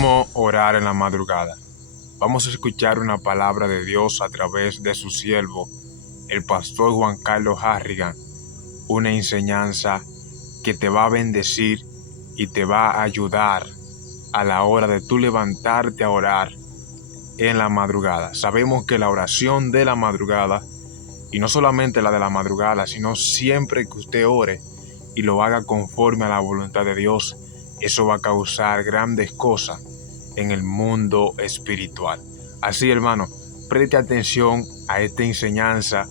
¿Cómo orar en la madrugada? Vamos a escuchar una palabra de Dios a través de su siervo, el pastor Juan Carlos Harrigan, una enseñanza que te va a bendecir y te va a ayudar a la hora de tú levantarte a orar en la madrugada. Sabemos que la oración de la madrugada, y no solamente la de la madrugada, sino siempre que usted ore y lo haga conforme a la voluntad de Dios, eso va a causar grandes cosas en el mundo espiritual. Así, hermano, preste atención a esta enseñanza,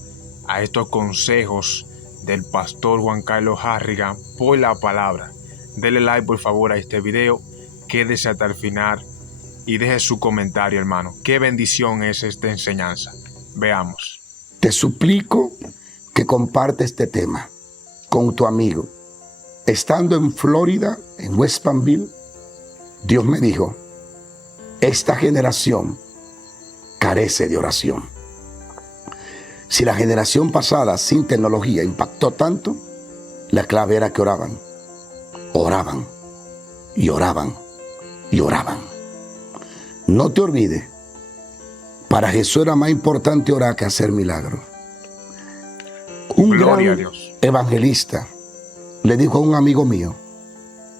a estos consejos del pastor Juan Carlos Harrigan por la palabra. Dele like, por favor, a este video, quédese hasta el final y deje su comentario, hermano. Qué bendición es esta enseñanza. Veamos. Te suplico que comparte este tema con tu amigo. Estando en Florida, en West Palmville, Dios me dijo, esta generación carece de oración. Si la generación pasada sin tecnología impactó tanto, la clave era que oraban y oraban y oraban. No te olvides, para Jesús era más importante orar que hacer milagros. Un Gloria a gran Dios. evangelista le dijo a un amigo mío,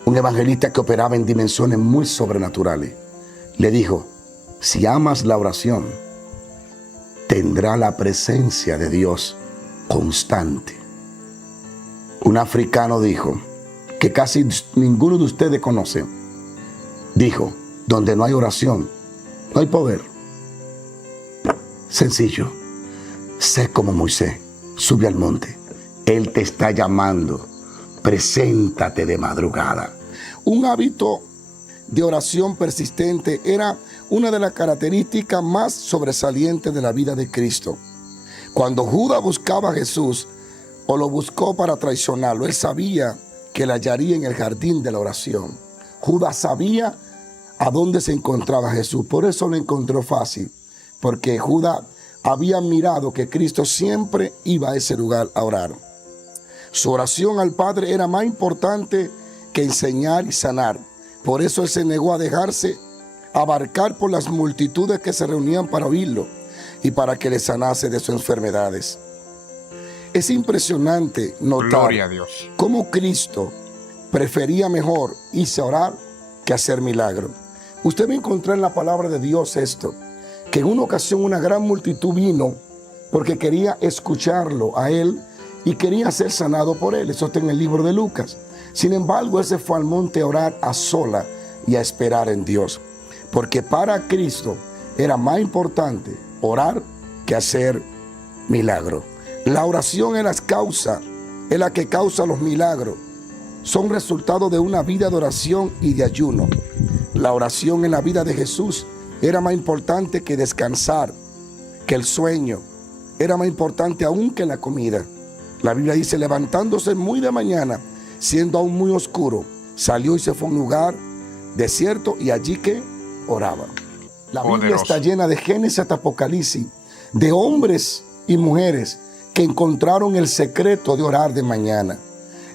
un evangelista que operaba en dimensiones muy sobrenaturales, le dijo, si amas la oración, tendrá la presencia de Dios constante. Un africano dijo, que casi ninguno de ustedes conoce, dijo, donde no hay oración, no hay poder. Sencillo, sé como Moisés, sube al monte, Él te está llamando, preséntate de madrugada. Un hábito de oración persistente era una de las características más sobresalientes de la vida de Cristo. Cuando Judas buscaba a Jesús o lo buscó para traicionarlo, él sabía que la hallaría en el jardín de la oración. Judas sabía a dónde se encontraba Jesús, por eso lo encontró fácil, porque Judas había mirado que Cristo siempre iba a ese lugar a orar. Su oración al Padre era más importante que enseñar y sanar. Por eso él se negó a dejarse abarcar por las multitudes que se reunían para oírlo y para que le sanase de sus enfermedades. Es impresionante notar Gloria a Dios. cómo Cristo prefería mejor irse a orar que hacer milagros. Usted va a encontrar en la palabra de Dios esto, que en una ocasión una gran multitud vino porque quería escucharlo a él y quería ser sanado por él. Eso está en el libro de Lucas. Sin embargo, él se fue al monte a orar a sola y a esperar en Dios. Porque para Cristo era más importante orar que hacer milagros. La oración es la que causa los milagros. Son resultado de una vida de oración y de ayuno. La oración en la vida de Jesús era más importante que descansar, que el sueño. Era más importante aún que la comida. La Biblia dice, levantándose muy de mañana, siendo aún muy oscuro, salió y se fue a un lugar desierto y allí que oraba. La Biblia está llena de Génesis hasta Apocalipsis, de hombres y mujeres que encontraron el secreto de orar de mañana.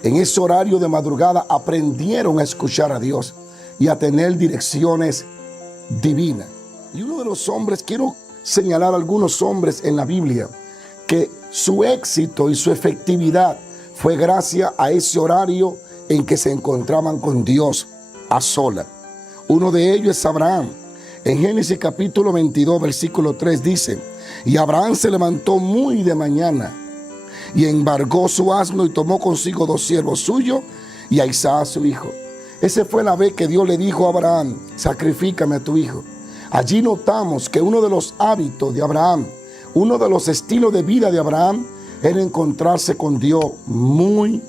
En ese horario de madrugada aprendieron a escuchar a Dios y a tener direcciones divinas. Y uno de los hombres, quiero señalar a algunos hombres en la Biblia, que su éxito y su efectividad fue gracias a ese horario en que se encontraban con Dios a sola. Uno de ellos es Abraham. En Génesis capítulo 22, versículo 3 dice, y Abraham se levantó muy de mañana y embargó su asno y tomó consigo 2 siervos suyos y a Isaac su hijo. Esa fue la vez que Dios le dijo a Abraham, sacrifícame a tu hijo. Allí notamos que uno de los hábitos de Abraham, uno de los estilos de vida de Abraham, era encontrarse con Dios muy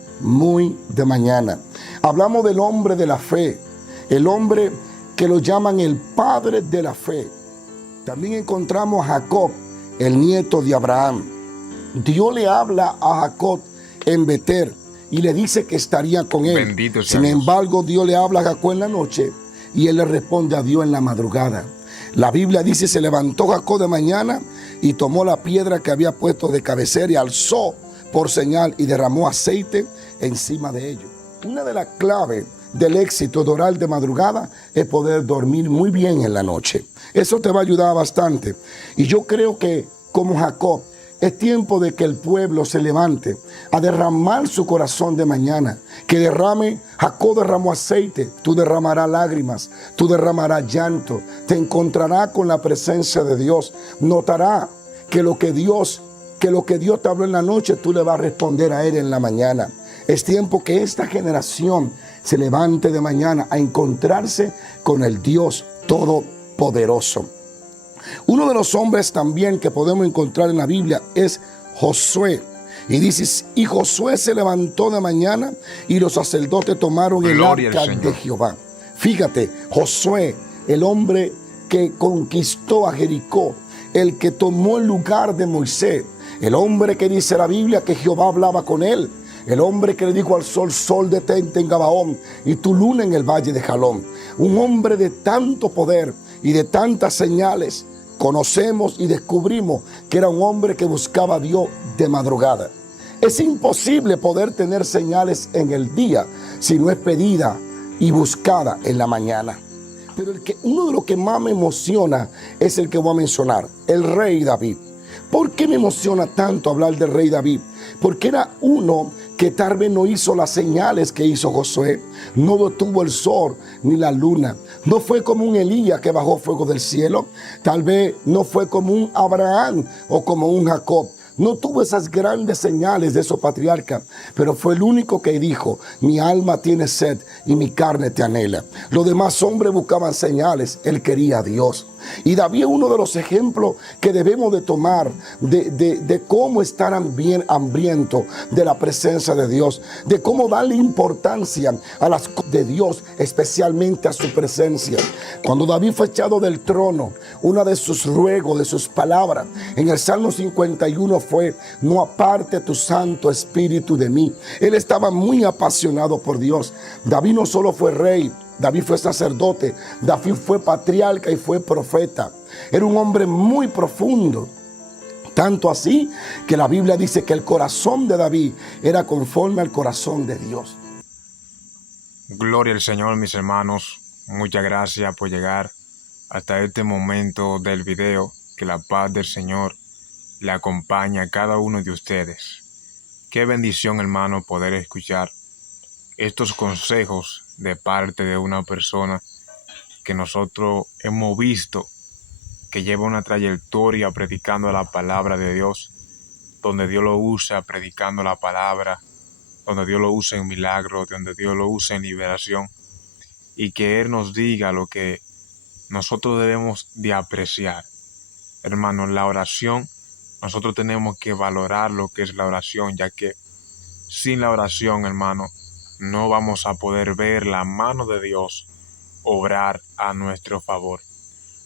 de mañana. Hablamos del hombre de la fe, el hombre que lo llaman el padre de la fe. También encontramos a Jacob, el nieto de Abraham. Dios le habla a Jacob en Betel y le dice que estaría con él. Bendito sea Sin Dios. embargo, Dios le habla a Jacob en la noche y él le responde a Dios en la madrugada. La Biblia dice, se levantó Jacob de mañana y tomó la piedra que había puesto de cabecera y alzó por señal y derramó aceite encima de ellos. Una de las claves del éxito de orar de madrugada es poder dormir muy bien en la noche. Eso te va a ayudar bastante. Y yo creo que como Jacob, es tiempo de que el pueblo se levante a derramar su corazón de mañana. Que derrame, Jacob derramó aceite, tú derramarás lágrimas, tú derramarás llanto. Te encontrarás con la presencia de Dios. Notará que lo que Dios te habló en la noche, tú le vas a responder a Él en la mañana. Es tiempo que esta generación se levante de mañana a encontrarse con el Dios Todopoderoso. Uno de los hombres también que podemos encontrar en la Biblia es Josué. Y dice, y Josué se levantó de mañana y los sacerdotes tomaron el arca de Jehová. Fíjate, Josué, el hombre que conquistó a Jericó, el que tomó el lugar de Moisés, el hombre que dice la Biblia que Jehová hablaba con él, el hombre que le dijo al sol, sol detente en Gabaón y tu luna en el valle de Jalón. Un hombre de tanto poder y de tantas señales. Conocemos y descubrimos que era un hombre que buscaba a Dios de madrugada. Es imposible poder tener señales en el día si no es pedida y buscada en la mañana. Pero uno de los que más me emociona es el que voy a mencionar, el rey David. ¿Por qué me emociona tanto hablar del rey David? Porque era uno que tal vez no hizo las señales que hizo Josué, no detuvo el sol ni la luna, no fue como un Elías que bajó fuego del cielo, tal vez no fue como un Abraham o como un Jacob. No tuvo esas grandes señales de esos patriarcas, pero fue el único que dijo, mi alma tiene sed y mi carne te anhela. Los demás hombres buscaban señales, él quería a Dios. Y David es uno de los ejemplos que debemos de tomar de cómo estar bien hambriento de la presencia de Dios, de cómo darle importancia a las cosas de Dios, especialmente a su presencia. Cuando David fue echado del trono, una de sus ruegos, de sus palabras, en el Salmo 51 fue, no aparte tu Santo Espíritu de mí. Él estaba muy apasionado por Dios. David no solo fue rey, David fue sacerdote, David fue patriarca y fue profeta. Era un hombre muy profundo. Tanto así que la Biblia dice que el corazón de David era conforme al corazón de Dios. Gloria al Señor, mis hermanos. Muchas gracias por llegar hasta este momento del video. Que la paz del Señor le acompañe a cada uno de ustedes. Qué bendición, hermano, poder escuchar estos consejos de parte de una persona que nosotros hemos visto que lleva una trayectoria predicando la palabra de Dios, donde Dios lo usa predicando la palabra, donde Dios lo usa en milagros, donde Dios lo usa en liberación, y que Él nos diga lo que nosotros debemos de apreciar. Hermanos, la oración, nosotros tenemos que valorar lo que es la oración, ya que sin la oración, hermano, no vamos a poder ver la mano de Dios obrar a nuestro favor.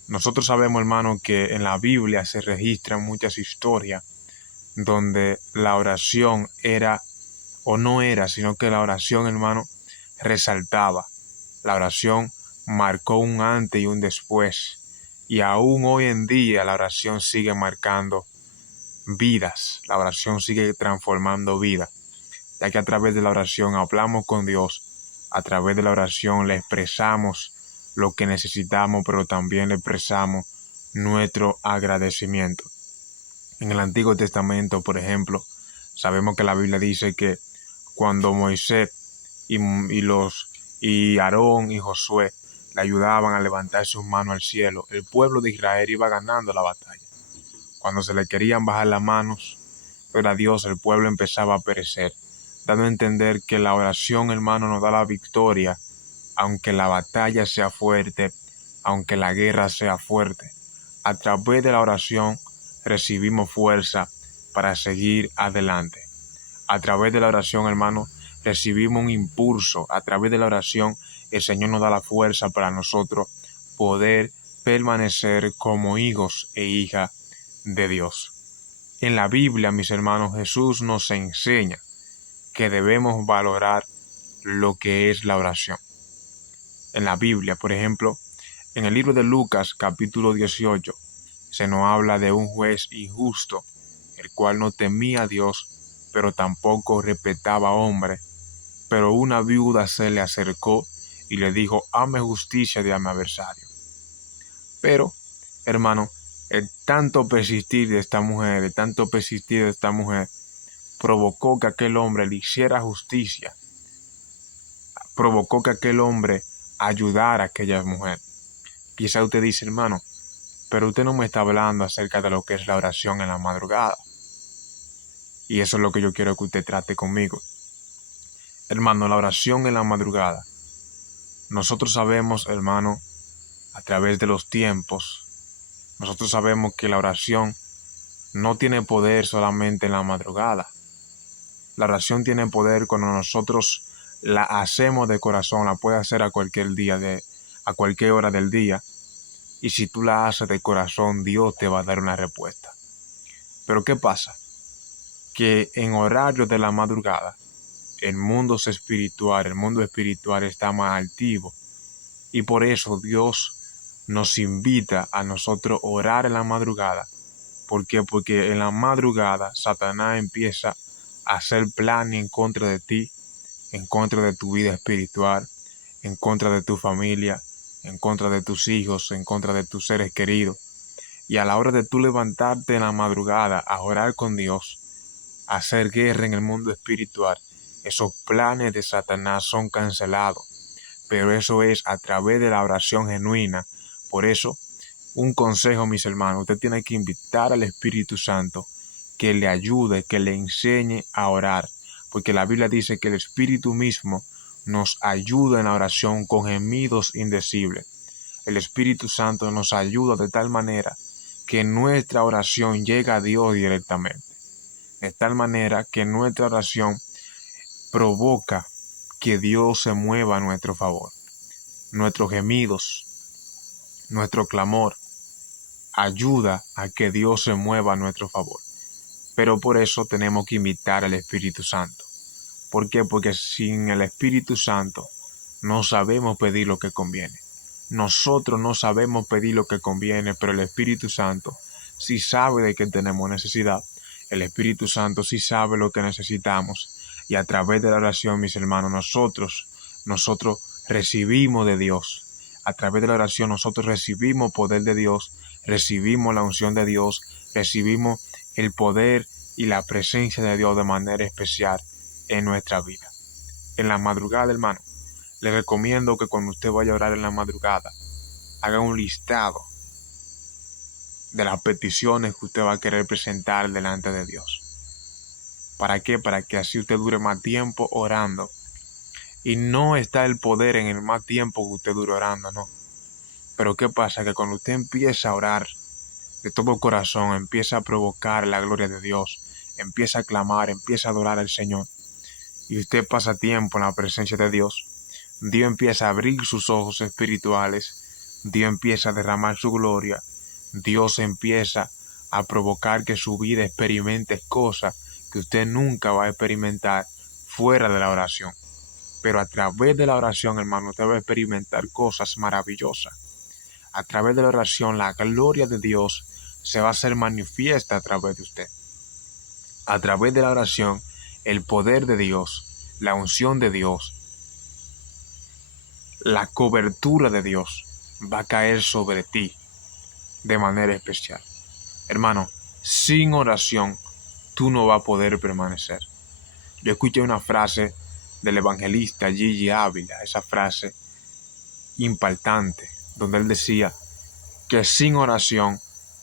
Nosotros sabemos, hermano, que en la Biblia se registran muchas historias donde la oración era o no era, sino que la oración, hermano, resaltaba. La oración marcó un antes y un después. Y aún hoy en día la oración sigue marcando vidas. La oración sigue transformando vidas, ya que a través de la oración hablamos con Dios, a través de la oración le expresamos lo que necesitamos, pero también le expresamos nuestro agradecimiento. En el Antiguo Testamento, por ejemplo, sabemos que la Biblia dice que cuando Moisés y Aarón y Josué le ayudaban a levantar sus manos al cielo, el pueblo de Israel iba ganando la batalla. Cuando se le querían bajar las manos, pero a Dios, el pueblo empezaba a perecer, dando a entender que la oración, hermano, nos da la victoria, aunque la batalla sea fuerte, aunque la guerra sea fuerte. A través de la oración recibimos fuerza para seguir adelante. A través de la oración, hermano, recibimos un impulso. A través de la oración, el Señor nos da la fuerza para nosotros poder permanecer como hijos e hijas de Dios. En la Biblia, mis hermanos, Jesús nos enseña que debemos valorar lo que es la oración. En la Biblia, por ejemplo, en el libro de Lucas, capítulo 18, se nos habla de un juez injusto, el cual no temía a Dios, pero tampoco respetaba a hombre. Pero una viuda se le acercó y le dijo, hazme justicia de a mi adversario. Pero, hermano, el tanto persistir de esta mujer, provocó que aquel hombre le hiciera justicia, provocó que aquel hombre ayudara a aquella mujer. Quizá usted dice, hermano, pero usted no me está hablando acerca de lo que es la oración en la madrugada. Y eso es lo que yo quiero que usted trate conmigo. Hermano, la oración en la madrugada. Nosotros sabemos, hermano, a través de los tiempos, nosotros sabemos que la oración no tiene poder solamente en la madrugada. La oración tiene poder cuando nosotros la hacemos de corazón, la puedes hacer a cualquier día, a cualquier hora del día. Y si tú la haces de corazón, Dios te va a dar una respuesta. Pero ¿qué pasa? Que en horarios de la madrugada, el mundo espiritual está más activo. Y por eso Dios nos invita a nosotros orar en la madrugada. ¿Por qué? Porque en la madrugada Satanás empieza a hacer planes en contra de ti, en contra de tu vida espiritual, en contra de tu familia, en contra de tus hijos, en contra de tus seres queridos. Y a la hora de tú levantarte en la madrugada a orar con Dios, a hacer guerra en el mundo espiritual, esos planes de Satanás son cancelados. Pero eso es a través de la oración genuina. Por eso, un consejo, mis hermanos, usted tiene que invitar al Espíritu Santo que le ayude, que le enseñe a orar. Porque la Biblia dice que el Espíritu mismo nos ayuda en la oración con gemidos indecibles. El Espíritu Santo nos ayuda de tal manera que nuestra oración llega a Dios directamente. De tal manera que nuestra oración provoca que Dios se mueva a nuestro favor. Nuestros gemidos, nuestro clamor, ayuda a que Dios se mueva a nuestro favor. Pero por eso tenemos que invitar al Espíritu Santo. ¿Por qué? Porque sin el Espíritu Santo no sabemos pedir lo que conviene. Nosotros no sabemos pedir lo que conviene, pero el Espíritu Santo sí sabe de qué tenemos necesidad. El Espíritu Santo sí sabe lo que necesitamos. Y a través de la oración, mis hermanos, nosotros recibimos de Dios. A través de la oración nosotros recibimos poder de Dios, recibimos la unción de Dios, recibimos el poder y la presencia de Dios de manera especial en nuestra vida. En la madrugada, hermano, le recomiendo que cuando usted vaya a orar en la madrugada, haga un listado de las peticiones que usted va a querer presentar delante de Dios. ¿Para qué? Para que así usted dure más tiempo orando. Y no está el poder en el más tiempo que usted dure orando, no. Pero ¿qué pasa? Que cuando usted empieza a orar de todo corazón, empieza a provocar la gloria de Dios, empieza a clamar, empieza a adorar al Señor, y usted pasa tiempo en la presencia de Dios, Dios empieza a abrir sus ojos espirituales, Dios empieza a derramar su gloria, Dios empieza a provocar que su vida experimente cosas que usted nunca va a experimentar fuera de la oración. Pero a través de la oración, hermano, usted va a experimentar cosas maravillosas. A través de la oración, la gloria de Dios se va a hacer manifiesta a través de usted. A través de la oración, el poder de Dios, la unción de Dios, la cobertura de Dios va a caer sobre ti de manera especial. Hermano, sin oración, tú no vas a poder permanecer. Yo escuché una frase del evangelista Gigi Ávila, esa frase impactante, donde él decía que sin oración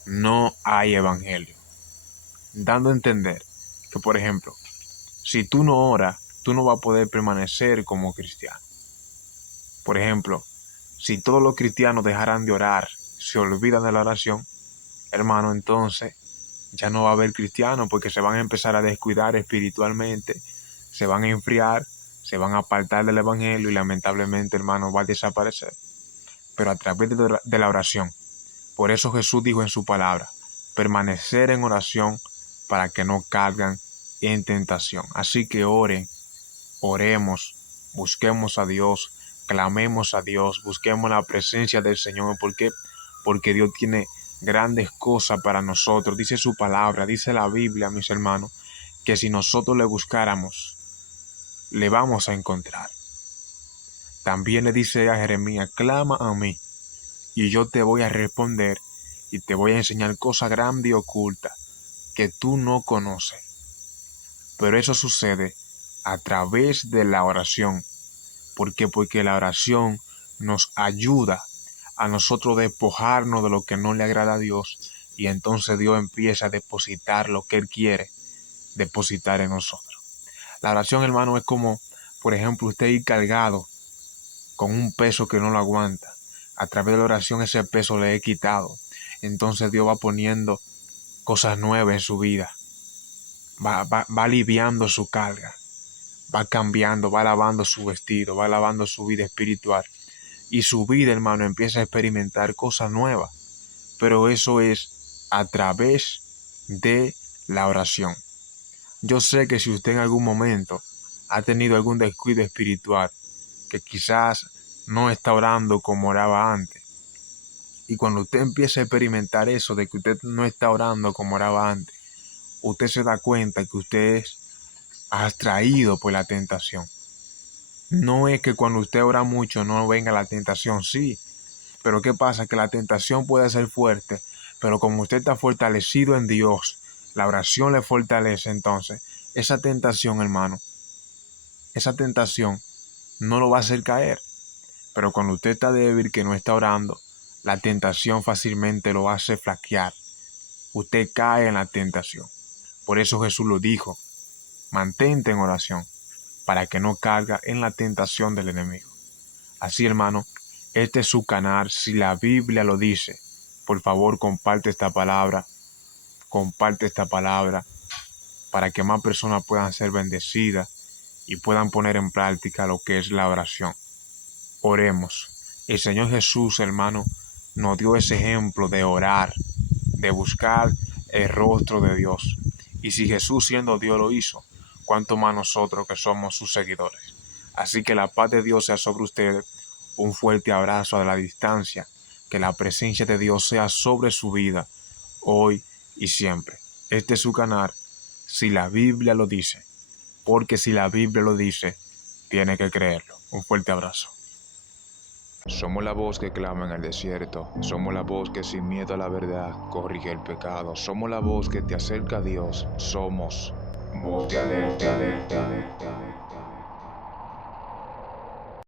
no hay evangelio. Dando a entender que, por ejemplo, si tú no oras, tú no vas a poder permanecer como cristiano. Por ejemplo, si todos los cristianos dejaran de orar, se olvidan de la oración, hermano, entonces ya no va a haber cristianos porque se van a empezar a descuidar espiritualmente, se van a enfriar, se van a apartar del evangelio y lamentablemente, hermano, va a desaparecer. Pero a través de la oración, por eso Jesús dijo en su palabra, permanecer en oración para que no caigan en tentación. Así que oremos, busquemos a Dios, clamemos a Dios, busquemos la presencia del Señor. ¿Por qué? Porque Dios tiene grandes cosas para nosotros. Dice su palabra, dice la Biblia, mis hermanos, que si nosotros le buscáramos, le vamos a encontrar. También le dice a Jeremías, clama a mí y yo te voy a responder y te voy a enseñar cosas grandes y ocultas que tú no conoces. Pero eso sucede a través de la oración. ¿Por qué? Porque la oración nos ayuda a nosotros despojarnos de lo que no le agrada a Dios, y entonces Dios empieza a depositar lo que Él quiere depositar en nosotros. La oración, hermano, es como, por ejemplo, usted ir cargado con un peso que no lo aguanta. A través de la oración ese peso le he quitado. Entonces Dios va poniendo cosas nuevas en su vida. Va aliviando su carga. Va cambiando, va lavando su vestido, va lavando su vida espiritual. Y su vida, hermano, empieza a experimentar cosas nuevas. Pero eso es a través de la oración. Yo sé que si usted en algún momento ha tenido algún descuido espiritual, que quizás no está orando como oraba antes, y cuando usted empieza a experimentar eso de que usted no está orando como oraba antes, usted se da cuenta que usted es atraído por la tentación. No es que cuando usted ora mucho no venga la tentación, sí, pero ¿qué pasa? Que la tentación puede ser fuerte, pero como usted está fortalecido en Dios, la oración le fortalece. Entonces esa tentación, hermano, esa tentación no lo va a hacer caer. Pero cuando usted está débil, que no está orando, la tentación fácilmente lo hace flaquear. Usted cae en la tentación. Por eso Jesús lo dijo, mantente en oración para que no caiga en la tentación del enemigo. Así, hermano, este es su canal. Si la Biblia lo dice, por favor comparte esta palabra para que más personas puedan ser bendecidas y puedan poner en práctica lo que es la oración. Oremos. El Señor Jesús, hermano, nos dio ese ejemplo de orar, de buscar el rostro de Dios. Y si Jesús, siendo Dios, lo hizo, ¿cuánto más nosotros que somos sus seguidores? Así que la paz de Dios sea sobre ustedes. Un fuerte abrazo a la distancia. Que la presencia de Dios sea sobre su vida, hoy y siempre. Este es su canal, Si la Biblia lo dice. Porque si la Biblia lo dice, tiene que creerlo. Un fuerte abrazo. Somos la voz que clama en el desierto. Somos la voz que sin miedo a la verdad corrige el pecado. Somos la voz que te acerca a Dios. Somos voz de alerta.